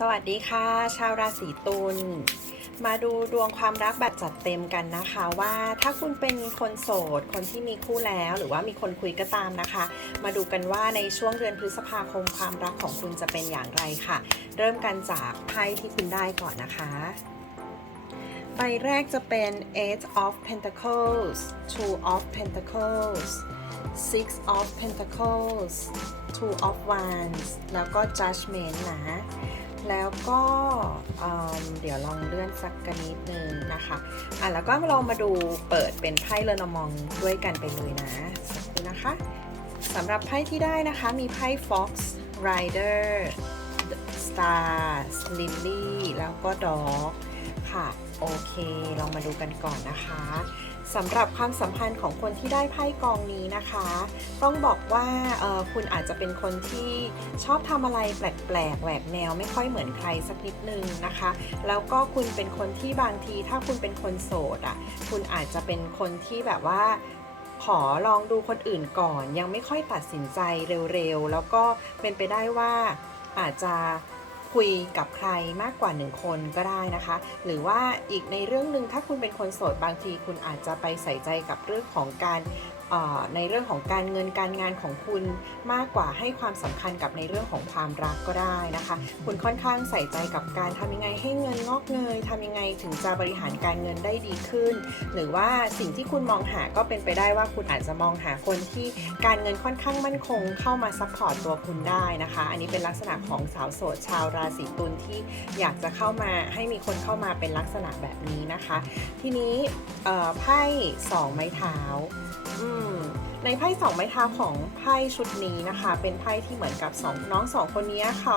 สวัสดีค่ะ ชาวราศีตุลมาดูดวงความรักแบบจัดเต็มกันนะคะว่าถ้าคุณเป็นคนโสด คนที่มีคู่แล้วหรือว่ามีคนคุยก็ตามนะคะ มาดูกันว่าในช่วงเดือนพฤษภาคมความรักของคุณจะเป็นอย่างไรค่ะ เริ่มกันจากไพ่ที่คุณได้ก่อนนะคะใบแรกจะเป็น Eight of Pentacles Two of Pentacles Six of Pentacles Two of Wands แล้วก็ Judgment นะ แล้วก็เเดี๋ยวลองเลื่อนสักกันนิดนึงนะคะอะแล้วก็ลองมาดูเปิดเป็นไพ่เลอนามองด้วยกันไปเลยนะสักนะคะสำหรับไพ่ที่ได้นะคะมีไพ่ Fox Rider Stars Lily แล้วก็ Dog ค่ะ โอเค ลองมาดูกันก่อนนะคะ สำหรับความสัมพันธ์ของคนที่ได้ไพ่กองนี้นะคะ ต้องบอกว่าออคุณอาจจะเป็นคนที่ชอบทำอะไรแปลกๆแหวกแนวไม่ค่อยเหมือนใครสักนิดนึงนะคะ แล้วก็คุณเป็นคนที่บางทีถ้าคุณเป็นคนโสดอะคุณอาจจะเป็นคนที่แบบว่าขอลองดูคนอื่นก่อน ยังไม่ค่อยตัดสินใจเร็วๆ แล้วก็เป็นไปได้ว่าอาจจะ คุยกับใครมากกว่าหนึ่งคนก็ได้นะคะ หรือว่าอีกในเรื่องหนึ่งถ้าคุณเป็นคนโสดบางทีคุณอาจจะไปใส่ใจกับเรื่องของการ ในเรื่องของการเงินการงานของคุณมากกว่าให้ความสำคัญกับในเรื่องของความรักก็ได้นะคะ คุณค่อนข้างใส่ใจกับการทำยังไงให้เงินงอกเงยทำยังไงถึงจะบริหารการเงินได้ดีขึ้น หรือว่าสิ่งที่คุณมองหาก็เป็นไปได้ว่าคุณอาจจะมองหาคนที่การเงินค่อนข้างมั่นคง เข้ามาซัพพอร์ตตัวคุณได้นะคะ อันนี้เป็นลักษณะของสาวโสดชาวราศีตุลที่อยากจะเข้ามาให้มีคนเข้ามาเป็นลักษณะแบบนี้นะคะ ทีนี้เอ่อไพ่สองไม้เท้าอืมในไพ่สองไม้เท้าของไพ่ชุดนี้นะคะ เป็นไพ่ที่เหมือนกับสองน้องสองคนนี้เขา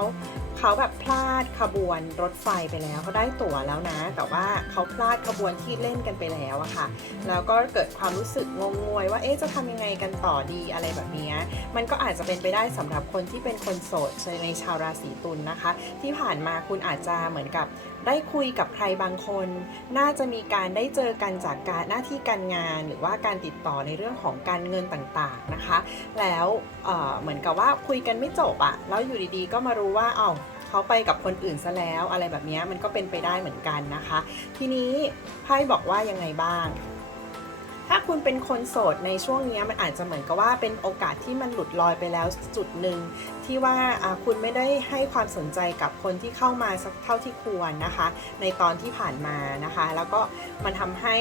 เขาแบบพลาดขบวนรถไฟไปแล้วเขาได้ตั๋วแล้วนะ แต่ว่าเขาพลาดขบวนที่เล่นกันไปแล้วอะค่ะ แล้วก็เกิดความรู้สึกงงงวยว่าเอ๊ะจะทำยังไงกันต่อดีอะไรแบบนี้มันก็อาจจะเป็นไปได้สำหรับคนที่เป็นคนโสดในชาวราศีตุลนะคะ ที่ผ่านมาคุณอาจจะเหมือนกับ ได้คุยกับใครบางคน น่าจะมีการได้เจอกันจากการหน้าที่การงาน หรือว่าการติดต่อในเรื่องของการเงินต่างๆนะคะ แล้วเเหมือนกับว่าคุยกันไม่จบอะแล้วอยู่ดีๆ ก็มารู้ว่าเอ้าเขาไปกับคนอื่นซะแล้ว อะไรแบบนี้มันก็เป็นไปได้เหมือนกันนะคะ ทีนี้ไพ่บอกว่ายังไงบ้าง ถ้าคุณเป็นคนโสดในช่วงเนี้ยมันอาจจะเหมือนกับว่าเป็นโอกาสที่มันหลุดลอยไปแล้วจุดหนึ่งที่ว่าคุณไม่ได้ให้ความสนใจกับคนที่เข้ามาสักเท่าที่ควรนะคะ ในตอนที่ผ่านมานะคะ แล้วก็มันทำให้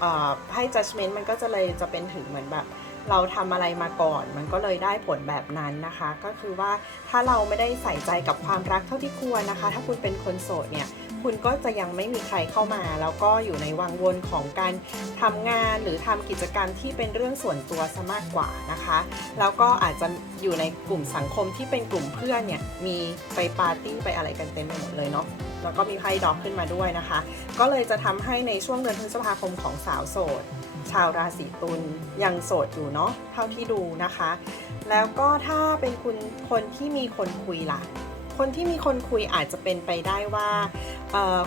เอ่อให้ judgment มันก็จะเลยจะเป็นถึงเหมือนแบบเราทำอะไรมาก่อน มันก็เลยได้ผลแบบนั้นนะคะ ก็คือว่าถ้าเราไม่ได้ใส่ใจกับความรักเท่าที่ควรนะคะ ถ้าคุณเป็นคนโสดเนี่ย คุณก็จะยังไม่มีใครเข้ามา แล้วก็อยู่ในวังวนของการทำงานหรือทำกิจกรรมที่เป็นเรื่องส่วนตัวซะมากกว่านะคะ แล้วก็อาจจะอยู่ในกลุ่มสังคมที่เป็นกลุ่มเพื่อนเนี่ยมีไปปาร์ตี้ไปอะไรกันเต็มไปหมดเลยเนาะแล้วก็มีไพ่ดอกขึ้นมาด้วยนะคะ ก็เลยจะทำให้ในช่วงเดือนพฤษภาคมของสาวโสด ชาวราศีตุลยังโสดอยู่เนาะเท่าที่ดูนะคะ แล้วก็ถ้าเป็นคุณคนที่มีคนคุยล่ะ คนที่มีคนคุยอาจจะเป็นไปได้ว่า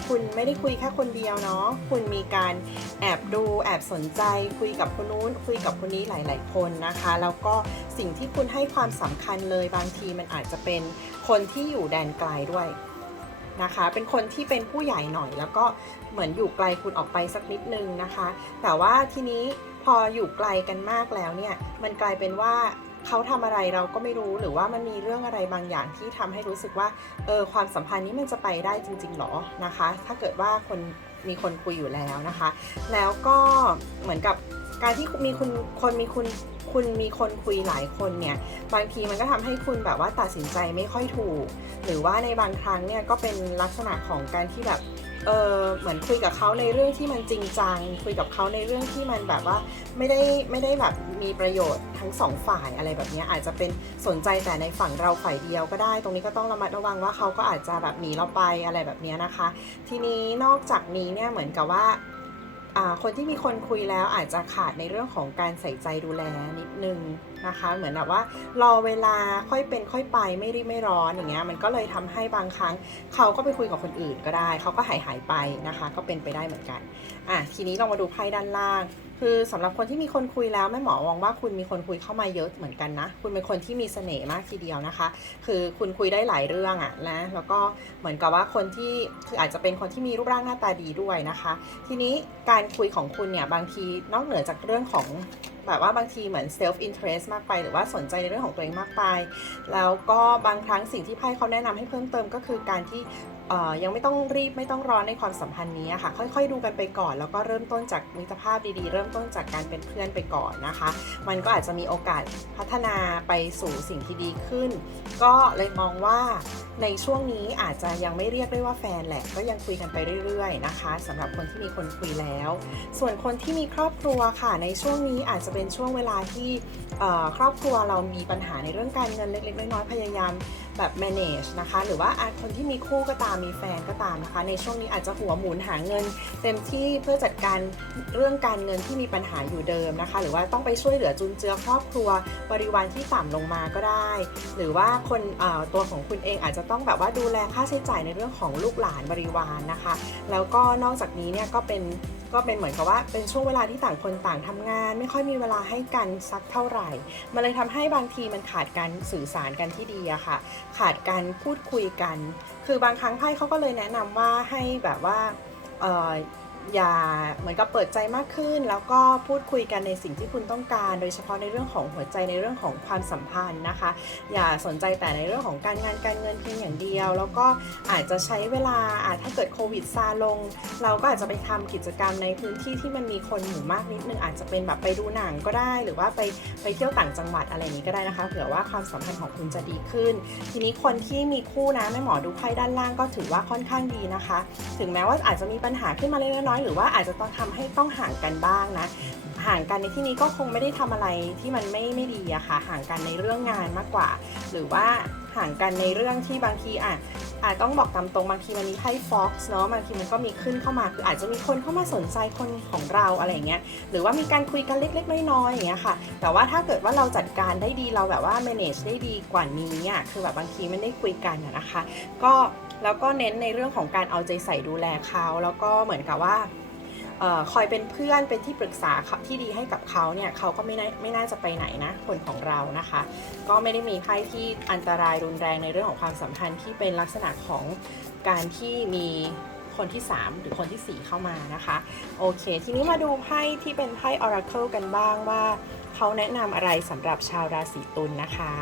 คุณไม่ได้คุยแค่คนเดียวเนาะคุณมีการแอบดูแอบสนใจ คุยกับคนนู้น คุยกับคนนี้หลาย ๆ คนนะคะ แล้วก็สิ่งที่คุณให้ความสำคัญเลยบางทีมันอาจจะเป็นคนที่อยู่แดนไกลด้วยนะคะ เป็นคนที่เป็นผู้ใหญ่หน่อย แล้วก็เหมือนอยู่ไกลคุณออกไปสักนิดนึงนะคะ แต่ว่าทีนี้พออยู่ไกลกันมากแล้วเนี่ย มันกลายเป็นว่า เขาทำอะไรเราก็ไม่รู้หรือว่ามันมีเรื่องอะไรบางอย่างที่ทำให้รู้สึกว่าเออความสัมพันธ์นี้มันจะไปได้จริง ๆหรอนะคะ ถ้าเกิดว่าคนมีคนคุยอยู่แล้วนะคะ แล้วก็เหมือนกับการที่มีคุณคนมีคุณคุณมีคนคุยหลายคนเนี่ยบางทีมันก็ทำให้คุณแบบว่าตัดสินใจไม่ค่อยถูก หรือว่าในบางครั้งเนี่ยก็เป็นลักษณะของการที่แบบ เออเหมือนคุยกับเขาในเรื่องที่มันจริงจัง คุยกับเขาในเรื่องที่มันแบบว่าไม่ได้ไม่ได้แบบมีประโยชน์ทั้งสองฝ่ายอะไรแบบนี้อาจจะเป็นสนใจแต่ในฝั่งเราฝ่ายเดียวก็ได้ ตรงนี้ก็ต้องระมัดระวังว่าเขาก็อาจจะแบบหนีเราไปอะไรแบบนี้นะคะ ทีนี้นอกจากนี้เนี่ยเหมือนกับว่าคนที่มีคนคุยแล้วอาจจะขาดในเรื่องของการใส่ใจดูแลนิดนึง นะคะ เหมือนแบบว่ารอเวลาค่อยเป็นค่อยไปไม่รีบไม่ร้อนอย่างเงี้ยมันก็เลยทำให้บางครั้งเขาก็ไปคุยกับคนอื่นก็ได้ เขาก็หายหายไปนะคะ ก็เป็นไปได้เหมือนกันอะทีนี้เรามาดูไพ่ด้านล่าง คือสำหรับคนที่มีคนคุยแล้วแม่หมอมองว่าคุณมีคนคุยเข้ามาเยอะเหมือนกันนะ คุณเป็นคนที่มีเสน่ห์มากทีเดียวนะคะ คือคุณคุยได้หลายเรื่องอะนะแล้วก็เหมือนกับว่าคนที่คืออาจจะเป็นคนที่มีรูปร่างหน้าตาดีด้วยนะคะ ทีนี้การคุยของคุณเนี่ยบางทีนอกเหนือจากเรื่องของแบบว่าบางทีเหมือน self interest มากไป หรือว่าสนใจในเรื่องของตัวเองมากไป แล้วก็บางครั้งสิ่งที่ไพ่เขาแนะนำให้เพิ่มเติมก็คือการที่ยังไม่ต้องรีบไม่ต้องร้อนในความสัมพันธ์นี้ค่ะ ค่อยๆ ดูกันไปก่อน แล้วก็เริ่มต้นจากมิตรภาพดีๆ เริ่มต้นจากการเป็นเพื่อนไปก่อนนะคะ มันก็อาจจะมีโอกาสพัฒนาไปสู่สิ่งที่ดีขึ้น ก็เลยมองว่าในช่วงนี้อาจจะยังไม่เรียกได้ว่าแฟนแหละ ก็ยังคุยกันไปเรื่อย ๆ นะคะสำหรับคนที่มีคนคุยแล้ว ส่วนคนที่มีครอบครัวค่ะ ในช่วงนี้อาจจะเป็นช่วงเวลาที่ครอบครัวเรามีปัญหาในเรื่องการเงินเล็กๆน้อยๆพยายาม แบบ manage นะคะ หรือว่าอาคนที่มีคู่ก็ตามมีแฟนก็ตามนะคะ ในช่วงนี้อาจจะหัวหมุนหาเงิน เต็มที่เพื่อจัดการเรื่องการเงินที่มีปัญหาอยู่เดิมนะคะ หรือว่าต้องไปช่วยเหลือจุนเจือครอบครัวบริวารที่ต่ำลงมาก็ได้ หรือว่าคนตัวของคุณเองอาจจะต้องแบบว่าดูแลค่าใช้จ่ายในเรื่องของลูกหลานบริวารนะคะ แล้วก็นอกจากนี้เนี่ยก็เป็นก็เป็นเหมือนกับว่าเป็นช่วงเวลาที่ต่างคนต่างทำงาน ไม่ค่อยมีเวลาให้กันสักเท่าไหร่ มันเลยทำให้บางทีมันขาดการสื่อสารกันที่ดีอะค่ะขาดการพูดคุยกัน คือบางครั้งไพ่เขาก็เลยแนะนำว่าให้แบบว่า อย่าเหมือนกับเปิดใจมากขึ้น แล้วก็พูดคุยกันในสิ่งที่คุณต้องการ โดยเฉพาะในเรื่องของหัวใจในเรื่องของความสัมพันธ์นะคะ อย่าสนใจแต่ในเรื่องของการงานการเงินเพียงอย่างเดียว แล้วก็อาจจะใช้เวลาอาจถ้าเกิดโควิดซาลง เราก็อาจจะไปทำกิจกรรมในพื้นที่ที่มันมีคนหมู่มากนิดนึงอาจจะเป็นแบบไปดูหนังก็ได้ หรือว่าไปไปเที่ยวต่างจังหวัดอะไรนี้ก็ได้นะคะเผื่อว่าความสัมพันธ์ของคุณจะดีขึ้น ทีนี้คนที่มีคู่นะแม่หมอดูไพ่ด้านล่างก็ถือว่าค่อนข้างดีนะคะ ถึงแม้ว่าอาจจะมีปัญหาขึ้นมาเล็กน้อยหรือว่าอาจจะต้องทำให้ต้องห่างกันบ้างนะ ห่างกันในที่นี้ก็คงไม่ได้ทำอะไรที่มันไม่ไม่ดีอะค่ะ ห่างกันในเรื่องงานมากกว่า หรือว่า ห่างกันในเรื่องที่บางทีอะอาจต้องบอกตามตรงบางทีมันมีไพ่ฟ็อกซ์เนาะบางทีมันก็มีขึ้นเข้ามาคืออาจจะมีคนเข้ามาสนใจคนของเราอะไรอย่างเงี้ยหรือว่ามีการคุยกันเล็กๆน้อยๆอย่างเงี้ยค่ะ แต่ว่าถ้าเกิดว่าเราจัดการได้ดีเราแบบว่า manage ได้ดีกว่านี้อะคือแบบบางทีไม่ได้คุยกันนะคะ ก็แล้วก็เน้นในเรื่องของการเอาใจใส่ดูแลเขาแล้วก็เหมือนกับว่า คอยเป็นเพื่อนเป็นที่ปรึกษาที่ดีให้กับเขาเนี่ยเขาก็ไม่น่าไม่น่าจะไปไหนนะคนของเรานะคะ ก็ไม่ได้มีไพ่ที่อันตรายรุนแรงในเรื่องของความสัมพันธ์ที่เป็นลักษณะของการที่มีคนที่ 3 หรือคนทีสี่4 เข้ามานะคะโอเค ทีนี้มาดูไพ่ที่เป็นไพ่ Oracle กันบ้างว่าเขาแนะนำอะไรสำหรับชาวราศีตุลนนะคะ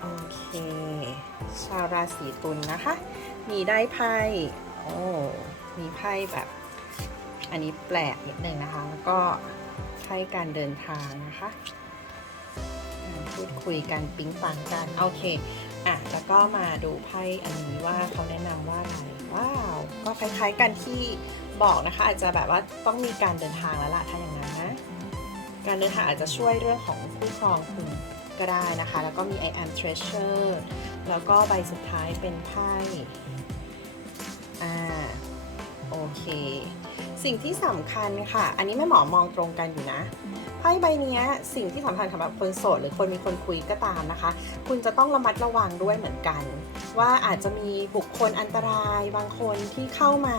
โอเค ชาวราศีตุลนะคะ มีได้ไพ่โอ้มีไพ่แบบ อันนี้แปลกนิดนึงนะคะ แล้วก็ไพ่การเดินทางนะคะพูดคุยกันปิ๊งปังกันโอเคอะแล้วก็มาดูไพ่อันนี้ว่าเขาแนะนำว่าอะไรว้าวก็คล้ายๆกันที่บอกนะคะ อาจจะแบบว่าต้องมีการเดินทางแล้วล่ะถ้าอย่างนั้นนะการเดินทางอาจจะช่วยเรื่องของคู่ครองคุณก็ได้นะคะ แล้วก็มี I am treasure แล้วก็ใบสุดท้ายเป็นไพ่อ่าโอเค สิ่งที่สำคัญค่ะ อันนี้แม่หมอมองตรงกันอยู่นะไพ่ใบนี้สิ่งที่สำคัญสำหรับคนโสดหรือคนมีคนคุยก็ตามนะคะ คุณจะต้องระมัดระวังด้วยเหมือนกัน ว่าอาจจะมีบุคคลอันตรายบางคนที่เข้ามา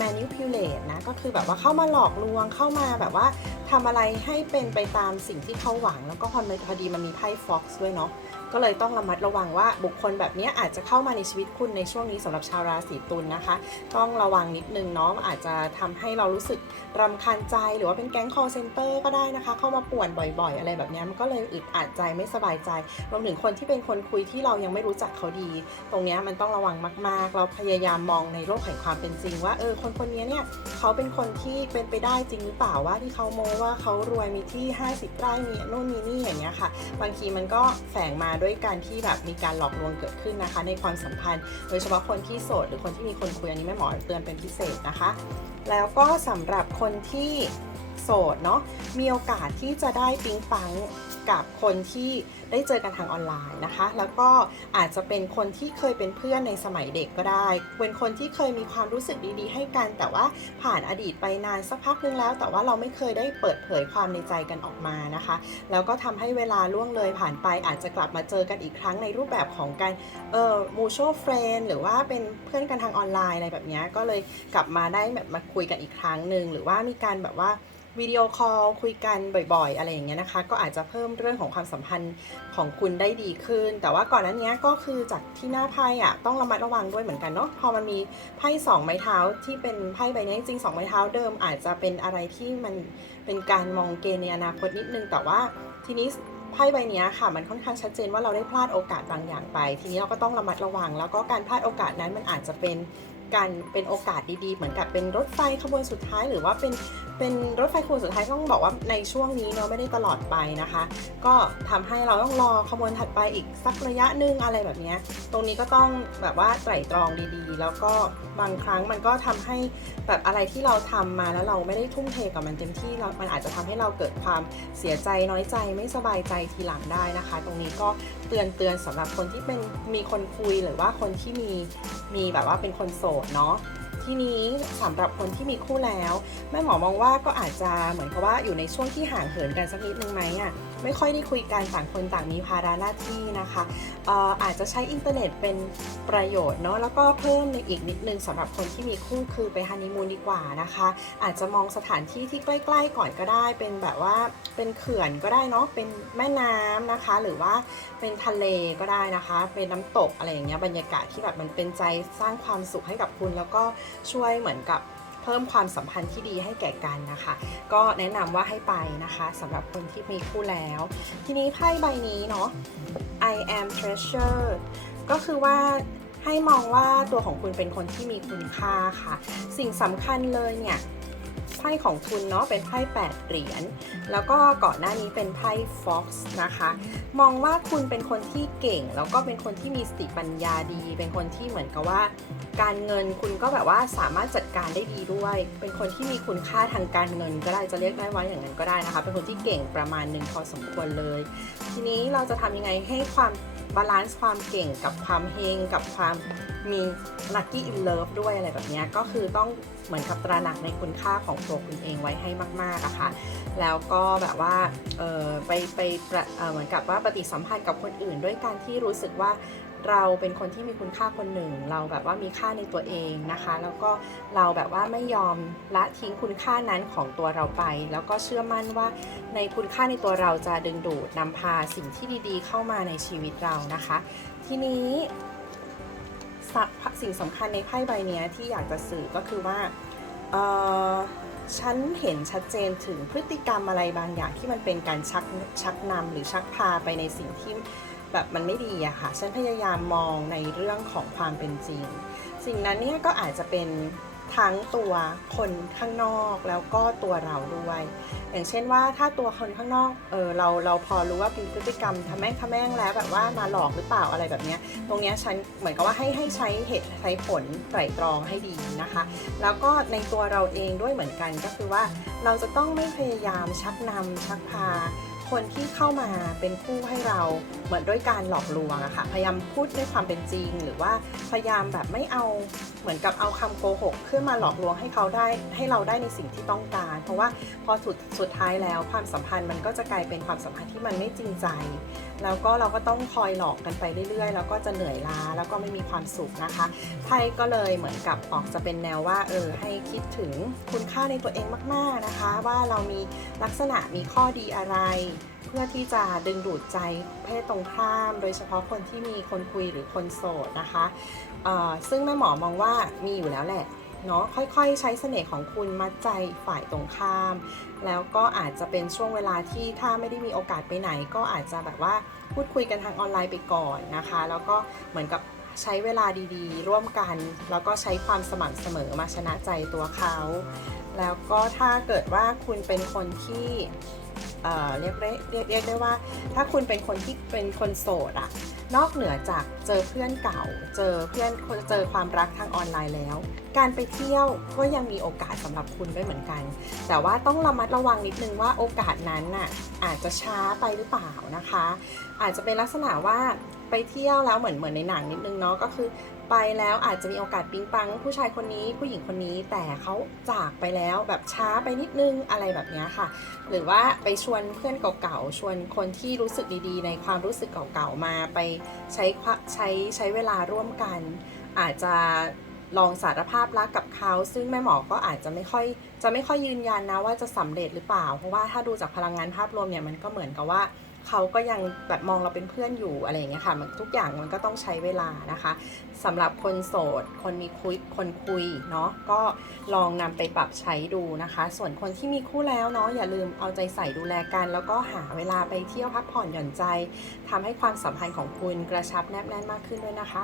manipulate นะก็คือแบบว่าเข้ามาหลอกลวงเข้ามาแบบว่าทำอะไรให้เป็นไปตามสิ่งที่เขาหวัง แล้วก็พอพอดีมันมีไพ่ Fox ด้วยเนาะก็เลยต้องระมัดระวังว่าบุคคลแบบนี้อาจจะเข้ามาในชีวิตคุณในช่วงนี้สำหรับชาวราศีตุลนะคะ ต้องระวังนิดนึงเนาะอาจจะทำให้เรารู้สึกรำคาญใจหรือว่าเป็นแก๊ง call center ก็ได้นะคะเข้ามาป่วนบ่อยๆ อะไรแบบนี้มันก็เลยอึดอัดใจไม่สบายใจรวมถึงคนที่เป็นคนคุยที่เรายังไม่รู้จักเขาดี ตรงนี้มันต้องระวังมาก ๆ เราพยายามมองในโลกแห่งความเป็นจริง ว่าเออคนคนนี้เนี่ยเขาเป็นคนที่เป็นไปได้จริงหรือเปล่าว่าที่เขาโมว่าเขารวยมีที่ 50ไร่มีนู่นมีนี่อย่างเงี้ยค่ะ บางทีมันก็แฝงมาด้วยการที่แบบมีการหลอกลวงเกิดขึ้นนะคะ ในความสัมพันธ์ โดยเฉพาะคนที่โสดหรือคนที่มีคนคุยอันนี้แม่หมอเตือนเป็นพิเศษนะคะ แล้วก็สำหรับคนที่ โสดเนาะมีโอกาสที่จะได้ปิ๊งปังกับคนที่ได้เจอกันทางออนไลน์นะคะ แล้วก็อาจจะเป็นคนที่เคยเป็นเพื่อนในสมัยเด็กก็ได้ เป็นคนที่เคยมีความรู้สึกดีๆ ให้กัน แต่ว่าผ่านอดีตไปนานสักพักนึงแล้ว แต่ว่าเราไม่เคยได้เปิดเผยความในใจกันออกมานะคะ แล้วก็ทำให้เวลาล่วงเลยผ่านไป อาจจะกลับมาเจอกันอีกครั้งในรูปแบบของการเอ่อ mutual friend หรือว่าเป็นเพื่อนกันทางออนไลน์อะไรแบบนี้ก็เลยกลับมาได้แบบมาคุยกันอีกครั้งหนึ่งหรือว่ามีการแบบว่า วิดีโอคอลคุยกันบ่อยๆ อะไรอย่างเงี้ยนะคะ ก็อาจจะเพิ่มเรื่องของความสัมพันธ์ของคุณได้ดีขึ้น แต่ว่าก่อนนั้นเนี้ยก็คือจากที่หน้าไพ่อะต้องระมัดระวังด้วยเหมือนกันเนาะพอมันมีไพ่สองไม้เท้าที่เป็นไพ่ใบนี้จริงสองไม้เท้าเดิม อาจจะเป็นอะไรที่มันเป็นการมองเกณฑ์ในอนาคตนิดนึง แต่ว่าทีนี้ไพ่ใบเนี้ยค่ะมันค่อนข้างชัดเจนว่าเราได้พลาดโอกาสบางอย่างไป ทีนี้เราก็ต้องระมัดระวัง แล้วก็การพลาดโอกาสนั้นมันอาจจะเป็น การเป็นโอกาสดีๆ เหมือนกับเป็นรถไฟขบวนสุดท้าย หรือว่าเป็นเป็นรถไฟขบวนสุดท้ายต้องบอกว่าในช่วงนี้เนาะไม่ได้ตลอดไปนะคะ ก็ทำให้เราต้องรอขบวนถัดไปอีกสักระยะหนึ่งอะไรแบบนี้ตรงนี้ก็ต้องแบบว่าไตร่ตรองดีๆ แล้วก็บางครั้งมันก็ทำให้แบบอะไรที่เราทำมาแล้วเราไม่ได้ทุ่มเทกับมันเต็มที่เรามันอาจจะทำให้เราเกิดความเสียใจน้อยใจไม่สบายใจทีหลังได้นะคะ ตรงนี้ก็ ตือนเตือนสำหรับคนที่เป็นมีคนคุยหรือว่าคนที่มีมีแบบว่าเป็นคนโสดเนาะทีนี้สำหรับคนที่มีคู่แล้ว แม่หมอมองว่าก็อาจจะเหมือนกับว่าอยู่ในช่วงที่ห่างเหินกันสักนิดนึงไหมอะ ไม่ค่อยได้คุยกันต่างคนต่างมีภาระหน้าที่นะคะเอ่ออาจจะใช้อินเทอร์เน็ตเป็นประโยชน์เนาะแล้วก็เพิ่มในอีกนิดนึงสำหรับคนที่มีคู่คือไปฮันนีมูนดีกว่านะคะ อาจจะมองสถานที่ที่ใกล้ๆก่อนก็ได้ เป็นแบบว่าเป็นเขื่อนก็ได้เนาะเป็นแม่น้ำนะคะ หรือว่าเป็นทะเลก็ได้นะคะ เป็นน้ำตกอะไรอย่างเงี้ยบรรยากาศที่แบบมันเป็นใจสร้างความสุขให้กับคุณ แล้วก็ช่วยเหมือนกับ เพิ่มความสัมพันธ์ที่ดีให้แก่กันนะคะ ก็แนะนำว่าให้ไปนะคะสำหรับคนที่มีคู่แล้ว ทีนี้ไพ่ใบนี้เนาะ I am treasure ก็คือว่าให้มองว่าตัวของคุณเป็นคนที่มีคุณค่าค่ะ สิ่งสำคัญเลยเนี่ยไพ่ของคุณเนาะเป็นไพ่8เหรียญแล้วก็ก่อนหน้านี้เป็นไพ่ Fox นะคะ มองว่าคุณเป็นคนที่เก่ง แล้วก็เป็นคนที่มีสติปัญญาดี เป็นคนที่เหมือนกับว่าการเงินคุณก็แบบว่าสามารถจัดการได้ดีด้วย เป็นคนที่มีคุณค่าทางการเงินก็ได้จะเรียกได้ว่าอย่างนั้นก็ได้นะคะ เป็นคนที่เก่งประมาณหนึ่งพอสมควรเลย ทีนี้เราจะทำยังไงให้ความบาลานซ์ความเก่งกับความเฮงกับความมี lucky in love ด้วยอะไรแบบนี้ก็คือต้องเหมือนกับตระหนักในคุณค่าของตัวคุณเองไว้ให้มากๆอะค่ะแล้วก็แบบว่าไปไปเหมือนกับว่าปฏิสัมพันธ์กับคนอื่น ด้วยการที่รู้สึกว่า เราเป็นคนที่มีคุณค่าคนหนึ่ง เราแบบว่ามีค่าในตัวเองนะคะ แล้วก็เราแบบว่าไม่ยอมละทิ้งคุณค่านั้นของตัวเราไป แล้วก็เชื่อมั่นว่าในคุณค่าในตัวเราจะดึงดูดนำพาสิ่งที่ดีๆ เข้ามาในชีวิตเรานะคะ ทีนี้ส,สิ่งสำคัญในไพ่ใบนี้ที่อยากจะสื่อก็คือว่าฉันเห็นชัดเจนถึงพฤติกรรมอะไรบางอย่างที่มันเป็นการชักชักนำหรือชักพาไปในสิ่งที่ แบบมันไม่ดีอะค่ะ ฉันพยายามมองในเรื่องของความเป็นจริง สิ่งนั้นเนี่ยก็อาจจะเป็นทั้งตัวคนข้างนอกแล้วก็ตัวเราด้วย อย่างเช่นว่าถ้าตัวคนข้างนอกเออเราเราพอรู้ว่าเป็นพฤติกรรมทำแม่งทำแม่งแล้วแบบว่ามาหลอกหรือเปล่าอะไรแบบเนี้ยตรงเนี้ยฉันเหมือนกับว่าให้ให้ใช้เหตุใช้ผลไตรตรองให้ดีนะคะ แล้วก็ในตัวเราเองด้วยเหมือนกันก็คือว่าเราจะต้องไม่พยายามชักนำชักพา คนที่เข้ามาเป็นคู่ให้เราเหมือนด้วยการหลอกลวงอะค่ะ พยายามพูดด้วยความเป็นจริง หรือว่าพยายามแบบไม่เอาเหมือนกับเอาคำโกหกขึ้นมาหลอกลวงให้เขาได้ให้เราได้ในสิ่งที่ต้องการ เพราะว่าพอสุดสุดท้ายแล้วความสัมพันธ์มันก็จะกลายเป็นความสัมพันธ์ที่มันไม่จริงใจ แล้วก็เราก็ต้องคอยหลอกกันไปเรื่อยๆ แล้วก็จะเหนื่อยล้าแล้วก็ไม่มีความสุขนะคะไพ่ก็เลยเหมือนกับออกจะเป็นแนวว่าเออให้คิดถึงคุณค่าในตัวเองมาก ๆนะคะ ว่าเรามีลักษณะมีข้อดีอะไร เพื่อที่จะดึงดูดใจเพศตรงข้าม โดยเฉพาะคนที่มีคนคุยหรือคนโสดนะคะซึ่งแม่หมอมองว่ามีอยู่แล้วแหละเนาะค่อยๆ ใช้เสน่ห์ของคุณมัดใจฝ่ายตรงข้าม แล้วก็อาจจะเป็นช่วงเวลาที่ถ้าไม่ได้มีโอกาสไปไหน ก็อาจจะแบบว่าพูดคุยกันทางออนไลน์ไปก่อนนะคะ แล้วก็เหมือนกับใช้เวลาดีๆ ร่วมกัน แล้วก็ใช้ความสม่ำเสมอมาชนะใจตัวเขา แล้วก็ถ้าเกิดว่าคุณเป็นคนที่ เอ่อเรียกได้เรียกเรียกได้ว่า ถ้าคุณเป็นคนที่เป็นคนโสดอะนอกเหนือจากเจอเพื่อนเก่า เจอเพื่อนเจอความรักทางออนไลน์แล้ว การไปเที่ยวก็ยังมีโอกาสสำหรับคุณด้วยเหมือนกัน แต่ว่าต้องระมัดระวังนิดนึงว่าโอกาสนั้นน่ะอาจจะช้าไปหรือเปล่านะคะ อาจจะเป็นลักษณะว่าไปเที่ยวแล้วเหมือนเหมือนในหนังนิดนึงเนาะก็คือ ไปแล้วอาจจะมีโอกาสปิ๊งปัง ผู้ชายคนนี้ผู้หญิงคนนี้แต่เขาจากไปแล้วแบบช้าไปนิดนึงอะไรแบบนี้ค่ะ หรือว่าไปชวนเพื่อนเก่าๆชวนคนที่รู้สึกดีๆ ในความรู้สึกเก่าๆมาไปใช้ใช้ใช้เวลาร่วมกัน อาจจะลองสารภาพรักกับเขา ซึ่งแม่หมอก็อาจจะไม่ค่อยจะไม่ค่อยยืนยันนะว่าจะสำเร็จหรือเปล่า เพราะว่าถ้าดูจากพลังงานภาพรวมเนี่ยมันก็เหมือนกับว่า เขาก็ยังแบบมองเราเป็นเพื่อนอยู่อะไรอย่างเงี้ยค่ะมันทุกอย่างมันก็ต้องใช้เวลานะคะสำหรับคนโสด คนมีคุยคนคุยเนาะก็ลองนำไปปรับใช้ดูนะคะ ส่วนคนที่มีคู่แล้วเนาะอย่าลืมเอาใจใส่ดูแลกัน แล้วก็หาเวลาไปเที่ยวพักผ่อนหย่อนใจทำให้ความสัมพันธ์ของคุณกระชับแนบแน่นมากขึ้นด้วยนะคะ